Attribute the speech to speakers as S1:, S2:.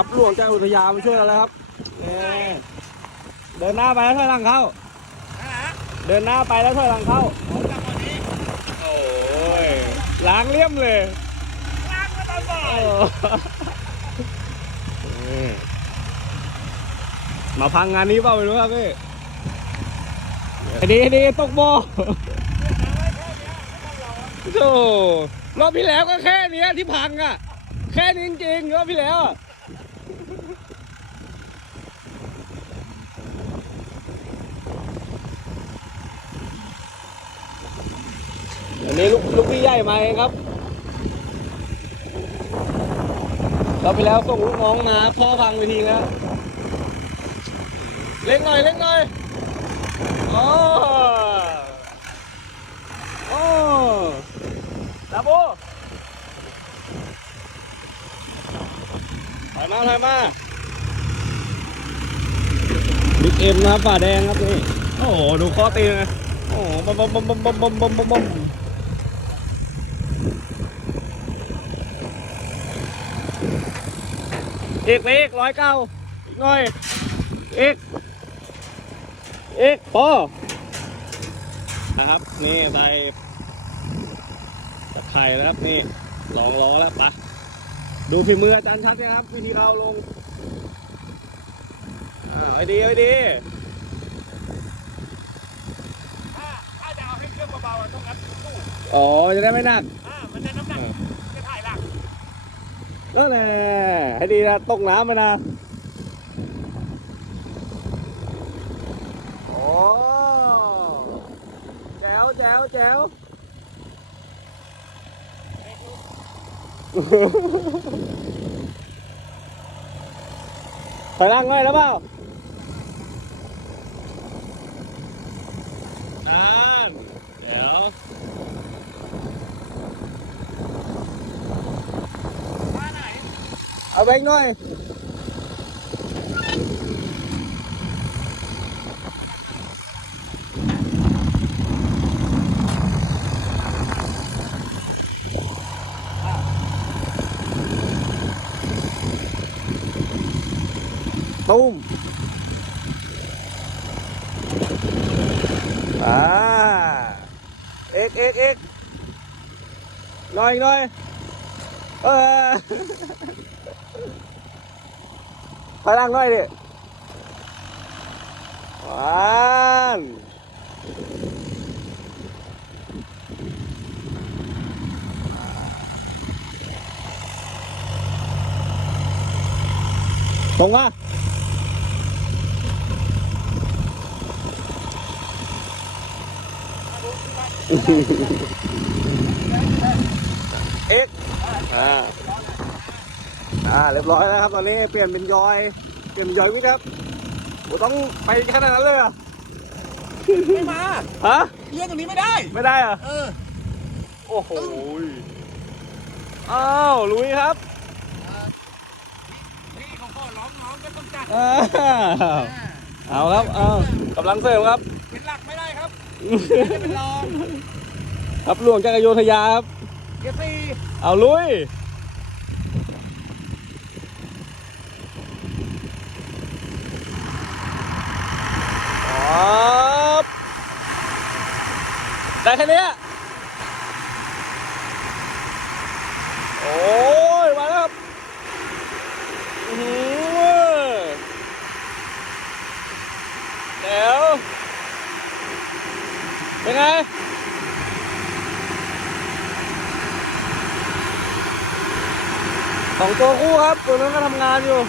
S1: ครับหลวงจาอุทยามาช่วยเราแล้วครับนี่เดินหน้าไปแล้วถอยหลังเข้า เดินหน้าไปแล้วถอยหลังเข้า โอ้ยล้างเลี่ยมเลย
S2: ล้างมาตอนบ่า
S1: โอ้นี่มาพังงานนี้เปล่าไม่รู้ครับพี่ดีดีตกโบ่อโธ่รอบที่แล้วก็แค่เนี้ยที่พังอะ แค่นี้จริงๆรอบที่แล้วอะ นนี้ลูกลูกพี่ใหญ่มาเองครับ เราไปแล้วส่งลูกน้องมาพ่อพังไปทีแล้วเล็กหน่อยเล็กหน่อยโอ้โอ้ดับโบถอยมาถอยมาบิ๊กเอ็มนะครับฝาแดงครับนี่โอ้โหดูข้อตีนนะโอ้โหบอมบอมบอมบอมบอมบอมบอม อมบอมอีกไปอีกร้อยเก้าอีกหน่อยอีกอีกพอนะครับ นี่ใส่ตะไคร่แล้วครับนี่ลองล้อแล้วปะดูฝีมืออาจารย์ชัดนะครับ วิธีเราลงอ่าเอาให้ดีเอาให้ดี
S2: ถ้าถ้าจะเอาให้เครื่องเบาๆอะต้องงัดตู้
S1: อ๋อจะได้ไม่หนัก
S2: อ่ามันจะน้ำหนักจะถ่ายหลัง
S1: นั่นแหละให้ดีนะตกน้ำไปนะโอ้แจ๋วแจ๋วแจ๋วถอยหล่างหน่อยแล้วเปล่าอ่าน ở bên thôi Boom.
S2: À. Ít ít ít. Rồi
S1: rồi. ơi. Ờ. ไปล่างน้อยดิวันตรงมะเอ็กอ่า อ่าเรียบร้อยแล้วครับตอนนี้เปลี่ยนเป็นยอย เปลี่ยนเป็นยอยวิทย์ครับโอ้ต้องไปขนาดนั้นเลยเหรอ
S2: ไม่มา
S1: ฮะ
S2: เลี้ยงตรงนี้ไม่ได้
S1: ไม่ได้เหรอ
S2: เออ
S1: โอ้โหอ้าวลุยครับ
S2: พี่เขาขอร้องน้องก็ต้องจัด
S1: อ้าว
S2: อ่า
S1: เอาครับเอากำลังเสริมครับ
S2: เป็นหลักไม่ได้ครับจะเป็นรอง
S1: ครับหลวงจากอโยธยาครับ
S2: เกียร์สี่
S1: เอาลุยครับ ได้แค่นี้โอ้ยมาแล้วครับอื้อหือเดี๋ยวเป็นไงสองตัวคู่ครับ ตัวนั้นก็ทำงานอยู่